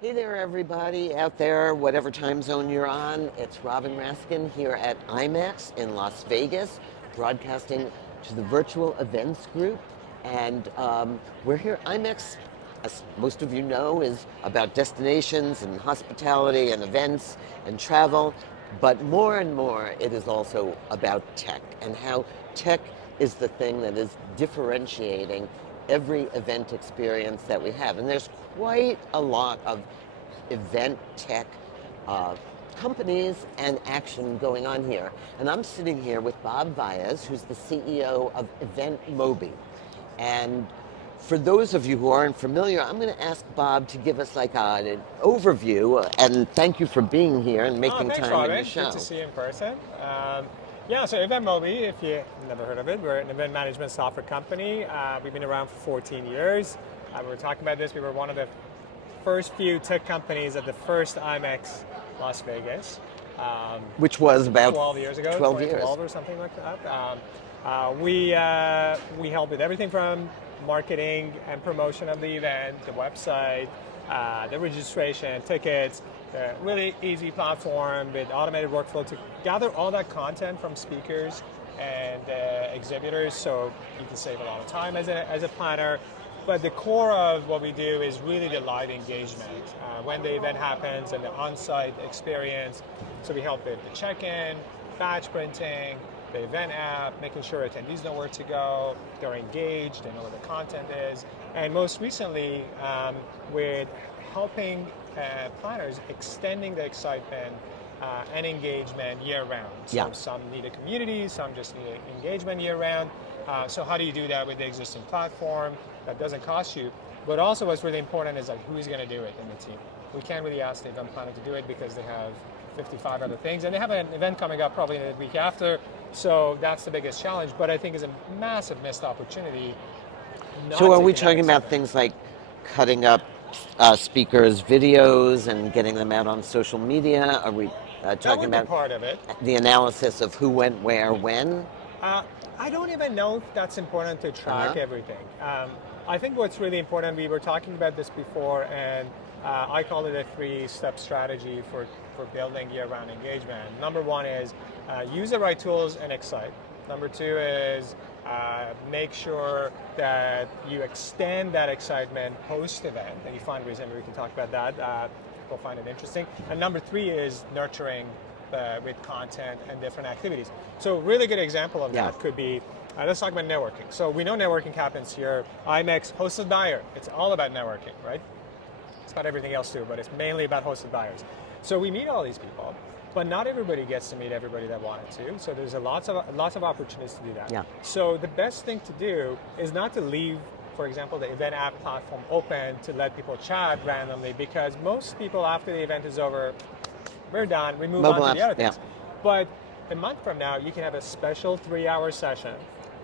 Hey there, everybody out there, whatever time zone you're on. It's Robin Raskin here at IMEX in Las Vegas, broadcasting to the virtual events group. And we're here. IMEX, as most of you know, is about destinations and hospitality and events and travel. But more and more, it is also about tech and how tech is the thing that is differentiating every event experience that we have. And there's quite a lot of event tech uh, companies and action going on here. And I'm sitting here with Bob Vaez, who's the CEO of EventMobi. And for those of you who aren't familiar, I'm going to ask Bob to give us like an overview. And thank you for being here and Oh, making thanks, time in the Robin. Good to show. see you in person. Yeah, so EventMobi, if you never heard of it, we're an event management software company. We've been around for 14 years. We were talking about this. We were one of the first few tech companies at the first IMEX Las Vegas. Which was about 12 years ago, 12 years. 2012 or something like that. We help with everything from marketing and promotion of the event, the website, the registration, tickets, the really easy platform with automated workflow to gather all that content from speakers and exhibitors, so you can save a lot of time as a planner. But the core of what we do is really the live engagement when the event happens and the on-site experience. So we help with the check-in, badge printing, the event app, making sure attendees know where to go, they're engaged, they know what the content is, and most recently with helping planners extending the excitement and engagement year-round. So Yeah. some need a community, some just need engagement year-round. So how do you do that with the existing platform that doesn't cost you? But also what's really important is like who's going to do it in the team. We can't really ask the event planner to do it because they have 55 other things, and they have an event coming up probably the week after. So that's the biggest challenge. But I think is a massive missed opportunity. So are we talking about things like cutting up speakers' videos and getting them out on social media? Are we That talking would be about part of it. the analysis of who went where when? I don't even know if that's important to track Uh-huh. everything. I think what's really important, we were talking about this before, and I call it a three-step strategy for building year-round engagement. Number one is use the right tools and excite. Number two is make sure that you extend that excitement post-event, and you find reason we can talk about that. People find it interesting. And number three is nurturing with content and different activities. So a really good example of that could be, let's talk about networking. So we know networking happens here. IMEX hosted buyer, it's all about networking, right? It's about everything else too, but it's mainly about hosted buyers. So we meet all these people, but not everybody gets to meet everybody that wanted to. So there's lots of opportunities to do that. Yeah. So the best thing to do is not to leave, for example, the event app platform open to let people chat randomly, because most people after the event is over, we're done, we move Mobile on to the apps, other things. But a month from now, you can have a special 3-hour session,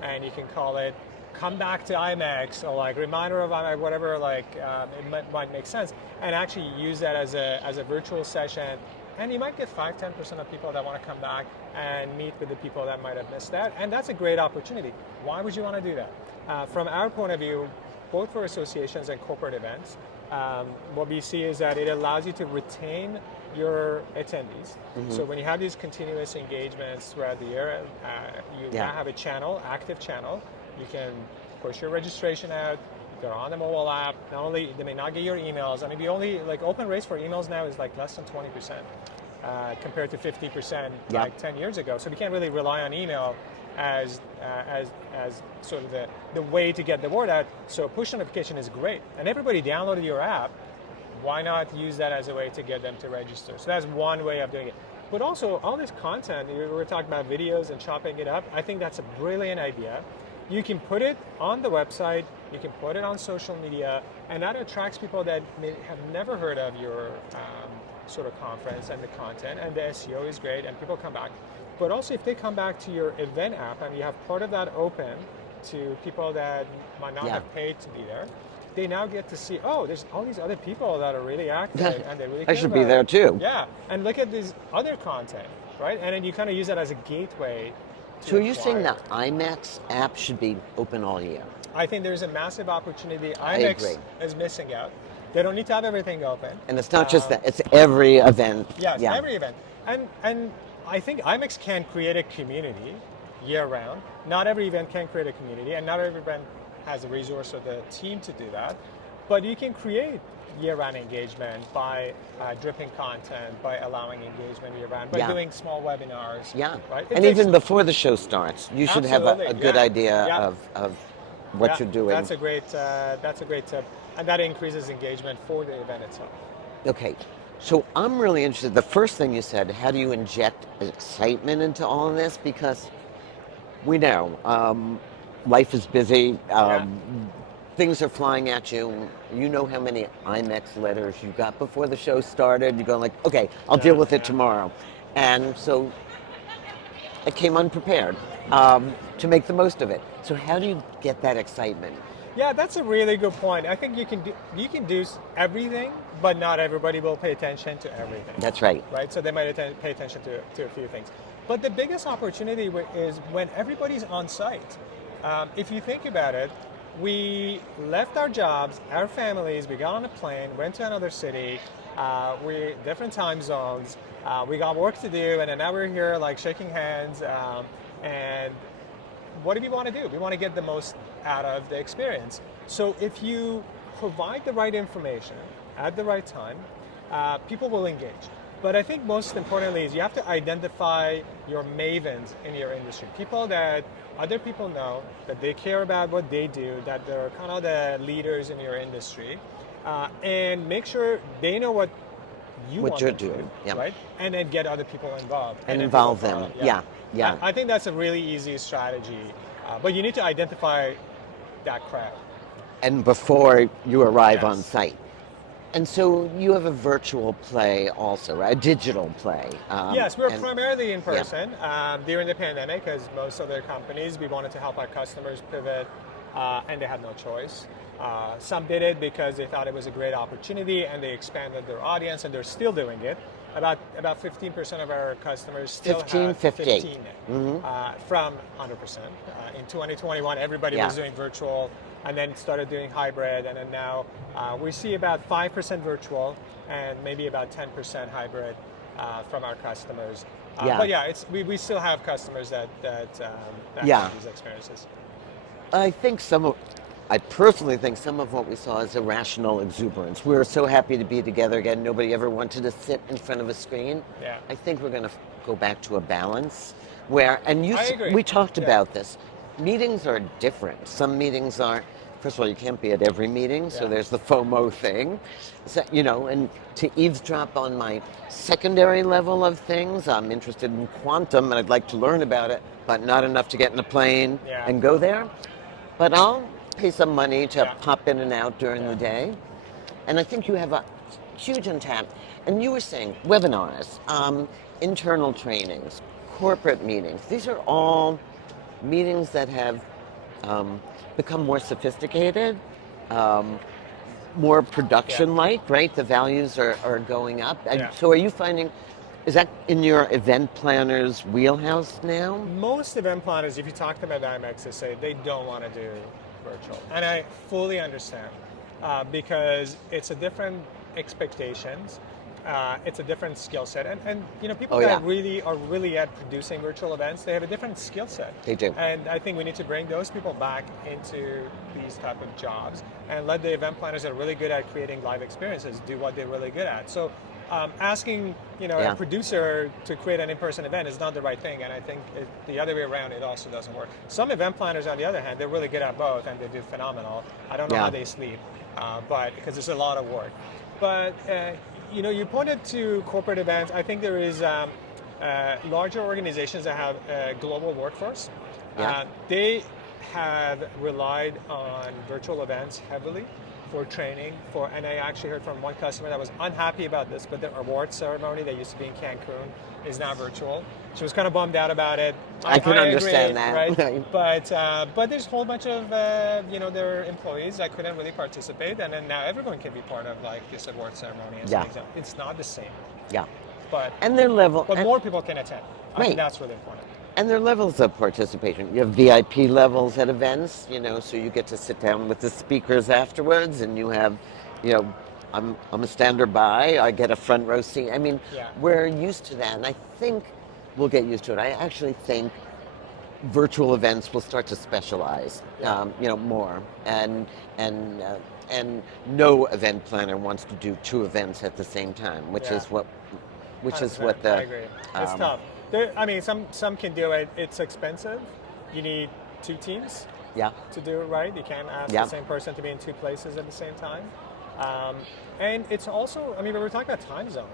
and you can call it come back to IMEX, or like reminder of IMEX, whatever, like it might make sense, and actually use that as a virtual session. And you might get 5-10% of people that want to come back and meet with the people that might have missed that. And that's a great opportunity. Why would you want to do that? From our point of view, both for associations and corporate events, what we see is that it allows you to retain your attendees. Mm-hmm. So when you have these continuous engagements throughout the year, you now have a channel, active channel. You can push your registration out. They're on the mobile app. Not only they may not get your emails. I mean, the only like open rates for emails now is like less than 20%, compared to 50% like 10 years ago. So we can't really rely on email as sort of the way to get the word out. So push notification is great, and everybody downloaded your app. Why not use that as a way to get them to register? So that's one way of doing it. But also all this content, we were talking about videos and chopping it up. I think that's a brilliant idea. You can put it on the website, you can put it on social media, and that attracts people that may have never heard of your sort of conference and the content, and the SEO is great, and people come back. But also if they come back to your event app and you have part of that open to people that might not have paid to be there, they now get to see, oh, there's all these other people that are really active and they really care I should about be there too. Yeah, and look at this other content, right? And then you kind of use that as a gateway. So are you saying the IMEX app should be open all year? I think there's a massive opportunity IMEX is missing out. They don't need to have everything open. And it's not just that; it's every event. Yes, Yeah. every event. And I think IMEX can create a community year round. Not every event can create a community, and not every event has the resource or the team to do that. But you can create year-round engagement by dripping content, by allowing engagement year-round, by Yeah. doing small webinars. Yeah. Right? And even before the show starts, you should have Absolutely, a good yeah. idea Yeah. of what Yeah, you're doing. That's a great tip, and that increases engagement for the event itself. Okay. So I'm really interested. The first thing you said, how do you inject excitement into all of this? Because we know life is busy. Things are flying at you. You know how many IMEX letters you got before the show started. You go like, okay, I'll deal with it tomorrow. And so I came unprepared to make the most of it. So how do you get that excitement? Yeah, that's a really good point. I think you can do everything, but not everybody will pay attention to everything. That's right. Right? So they might pay attention to a few things. But the biggest opportunity is when everybody's on site. If you think about it, we left our jobs, our families, we got on a plane, went to another city, we different time zones, we got work to do, and then now we're here like shaking hands. And what do we want to do? We want to get the most out of the experience. So if you provide the right information at the right time, people will engage. But I think most importantly is you have to identify your mavens in your industry, people that other people know, that they care about what they do, that they're kind of the leaders in your industry, and make sure they know what what you're doing, yeah. Right? And then get other people involved. And involve them, yeah. I think that's a really easy strategy, but you need to identify that crowd. And before you arrive Yes. on site. And so you have a virtual play also, right? A digital play. Yes, we're and- primarily in person. During the pandemic, as most other companies, we wanted to help our customers pivot, and they had no choice. Some did it because they thought it was a great opportunity and they expanded their audience, and they're still doing it. About 15% of our customers still 15, have 50. From 100%. In 2021, everybody was doing virtual, and then started doing hybrid, and then now we see about 5% virtual and maybe about 10% hybrid from our customers. But yeah, we still have customers that have these experiences. I personally think some of what we saw is irrational exuberance. We were so happy to be together again. Nobody ever wanted to sit in front of a screen. Yeah. I think we're going to go back to a balance where, and I agree. we talked about this. Meetings are different. Some meetings are, first of all, you can't be at every meeting, so there's the FOMO thing. So, and to eavesdrop on my secondary level of things, I'm interested in quantum and I'd like to learn about it, but not enough to get in a plane and go there. But I'll pay some money to pop in and out during the day. And I think you have a huge untapped, and you were saying webinars, internal trainings, corporate meetings. These are all meetings that have become more sophisticated, more production-like, right? The values are going up. And so are you finding, is that in your event planners' wheelhouse now? Most event planners, if you talk to them at IMEX, they say they don't want to do virtual. And I fully understand because it's a different expectations. It's a different skill set, and people that really are really at producing virtual events, they have a different skill set. They do. And I think we need to bring those people back into these type of jobs and let the event planners that are really good at creating live experiences do what they're really good at. So asking a producer to create an in-person event is not the right thing, and I think the other way around, it also doesn't work. Some event planners, on the other hand, they're really good at both and they do phenomenal. I don't know how they sleep, but because there's a lot of work. But you pointed to corporate events. I think there is larger organizations that have a global workforce. They have relied on virtual events heavily for training, and I actually heard from one customer that was unhappy about this, but their award ceremony that used to be in Cancun is now virtual. She was kind of bummed out about it. I can understand agree, that. Right? But there's a whole bunch of their employees that couldn't really participate, and then now everyone can be part of like this award ceremony. As an example. It's not the same. Yeah. But more people can attend. I think that's really important. And there are levels of participation. You have VIP levels at events, so you get to sit down with the speakers afterwards, and you have, I'm a stander by. I get a front row seat. I mean, Yeah. we're used to that, and I think we'll get used to it. I actually think virtual events will start to specialize, Yeah. more, and uh, and no event planner wants to do two events at the same time, which Yeah. is what 100%. I the agree. It's um, tough. I mean, some can do it. It's expensive. You need two teams yeah. to do it right. You can't ask Yeah. the same person to be in two places at the same time. Um, and it's also, I mean, when we're talking about time zone,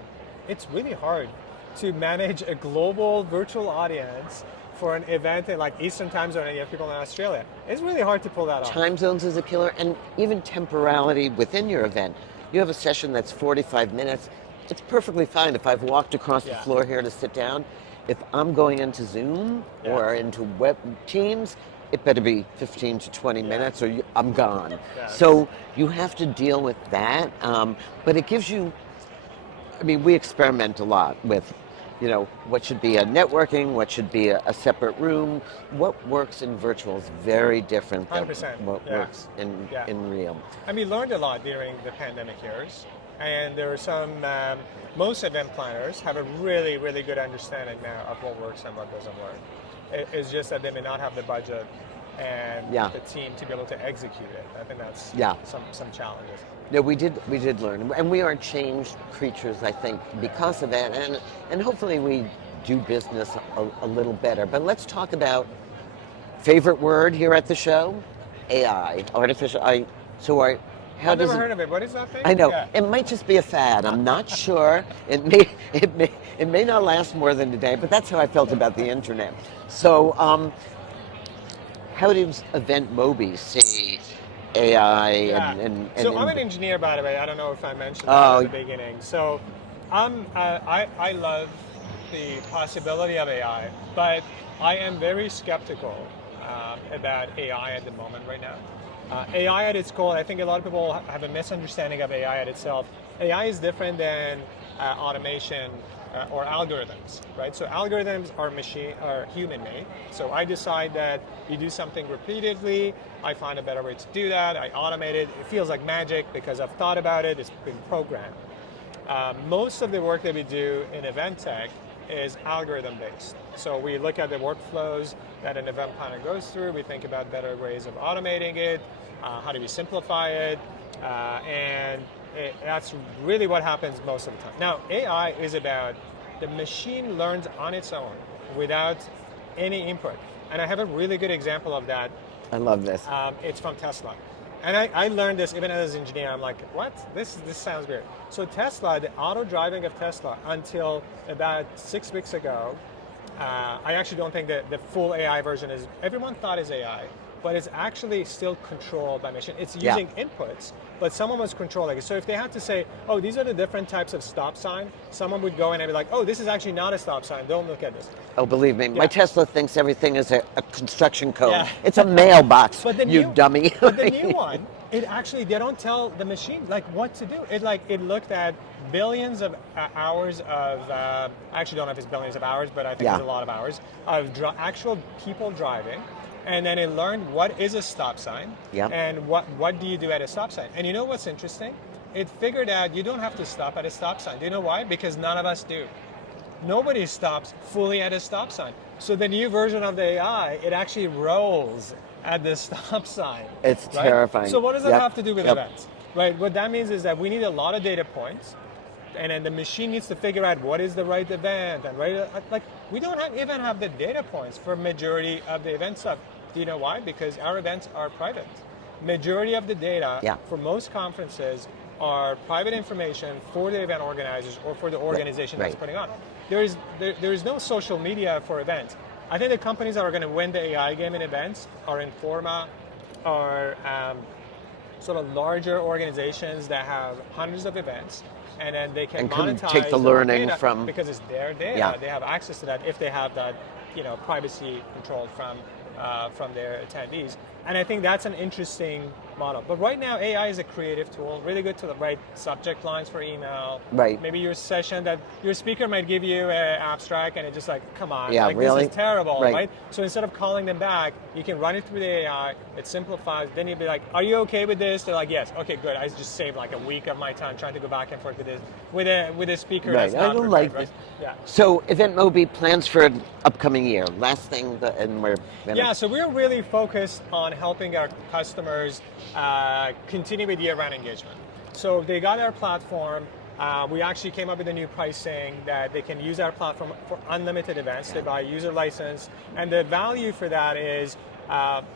it's really hard to manage a global virtual audience for an event in like Eastern time zone and you have people in Australia. It's really hard to pull that off. Time zones is a killer, and even temporality within your event. You have a session that's 45 minutes. It's perfectly fine if I've walked across the Yeah. floor here to sit down. If I'm going into Zoom Yeah. or into web Teams, it better be 15 to 20 minutes or I'm gone. Yes. So you have to deal with that. But it gives you, I mean, we experiment a lot with, what should be a networking, what should be a separate room. What works in virtual is very different than 100%, what yeah. works in Yeah. real. And we learned a lot during the pandemic years. And there are some, most event planners have a really, really good understanding now of what works and what doesn't work. It's just that they may not have the budget and Yeah. the team to be able to execute it. I think that's Yeah. some challenges. No, we did learn, and we are changed creatures, I think, because of that, and hopefully we do business a little better. But let's talk about favorite word here at the show, AI, artificial. How I've does never it? heard of it. What is that thing? I know Yeah. it might just be a fad. I'm not sure. It may not last more than a day, but that's how I felt about the internet. So, how does EventMobi see AI Yeah. and So I'm an engineer, by the way. I don't know if I mentioned that at the beginning. So I love the possibility of AI, but I am very skeptical about AI at the moment right now. AI at its core, I think a lot of people have a misunderstanding of AI at itself. AI is different than automation or algorithms, right? So algorithms are human-made. So I decide that you do something repeatedly. I find a better way to do that. I automate it. It feels like magic because I've thought about it. It's been programmed. Most of the work that we do in event tech is algorithm-based. So we look at the workflows that an event planner goes through. We think about better ways of automating it. How do we simplify it? And that's really what happens most of the time. Now, AI is about the machine learns on its own without any input. And I have a really good example of that. I love this. It's from Tesla. And I learned this even as an engineer. I'm like, what? This sounds weird. So Tesla, the auto driving of Tesla, until about 6 weeks ago, I actually don't think that the full AI version is, everyone thought is AI, but it's actually still controlled by machine. It's using inputs, but someone was controlling it. So if they had to say, oh, these are the different types of stop sign, someone would go in and be like, oh, this is actually not a stop sign. Don't look at this. Oh, believe me, my Tesla thinks everything is a construction code. Yeah. It's a mailbox, But the you new, dummy. But the new one, they don't tell the machine like what to do. It looked at billions of hours of, I actually don't know if it's billions of hours, but I think it's a lot of hours of actual people driving. And then it learned what is a stop sign and what do you do at a stop sign. And you know what's interesting? It figured out you don't have to stop at a stop sign. Do you know why? Because none of us do. Nobody stops fully at a stop sign. So the new version of the AI, it actually rolls at the stop sign. It's right? terrifying. So what does that have to do with events? Right. What that means is that we need a lot of data points, and then the machine needs to figure out what is the right event and we don't even have the data points for majority of the event stuff. Do you know why? Because our events are private. Majority of the data for most conferences are private information for the event organizers or for the organization that's putting on. There is no social media for events. I think the companies that are going to win the AI game in events are Informa, or sort of larger organizations that have hundreds of events, and then they can monetize take the learning data from, because it's their data. They have access to that if they have that, privacy controlled from their attendees. And I think that's an interesting model. But right now, AI is a creative tool, really good to write subject lines for email. Right. Maybe your session that your speaker might give you an abstract and it's just like, come on, Yeah, like really? this is terrible, Right. right? So instead of calling them back, you can run it through the AI, it simplifies, then you'll be like, are you okay with this? They're like, yes, okay, good. I just saved like a week of my time trying to go back and forth with this, with a speaker Right. that's I not don't prepared, like right? this. Yeah. So EventMobi plans for an upcoming year. Last thing, and we're gonna, Yeah, so we're really focused on helping our customers continue with year-round engagement. So they got our platform. We actually came up with a new pricing that they can use our platform for unlimited events. They buy a user license, and the value for that is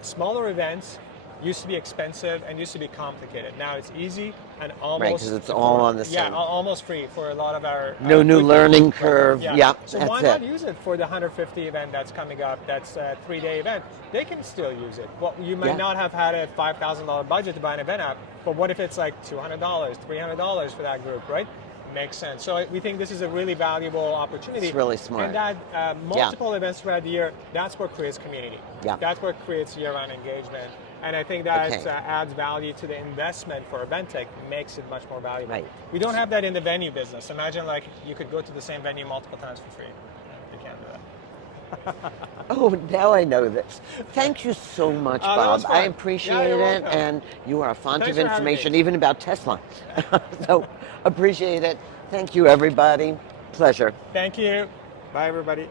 smaller events used to be expensive and used to be complicated. Now it's easy and almost right, because it's all on the yeah, same. almost free for a lot of our No new quick learning users, right? curve. Yeah, So that's why it. not use it for the 150 event that's coming up? That's a 3-day event. They can still use it. Well, you might Yeah. not have had a $5,000 budget to buy an event app, but what if it's like $200, $300 for that group, right? Makes sense. So we think this is a really valuable opportunity. It's really smart. And that multiple events throughout the year, that's what creates community. Yeah. That's what creates year-round engagement. And I think that Okay. adds value to the investment for event tech, makes it much more valuable. Right. We don't have that in the venue business. Imagine like you could go to the same venue multiple times for free. You can't do that. Oh, now I know this. Thank you so much, That Bob. was I fun. appreciate Yeah, you're it, welcome. and you are a font Thanks of for having information, me. even about Tesla. So appreciate it. Thank you, everybody. Pleasure. Thank you. Bye, everybody.